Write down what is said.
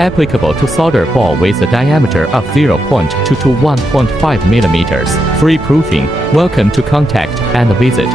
applicable to solder ball with a diameter of 0.2 to 1.5 millimeters. Free proofing. Welcome to contact and visit.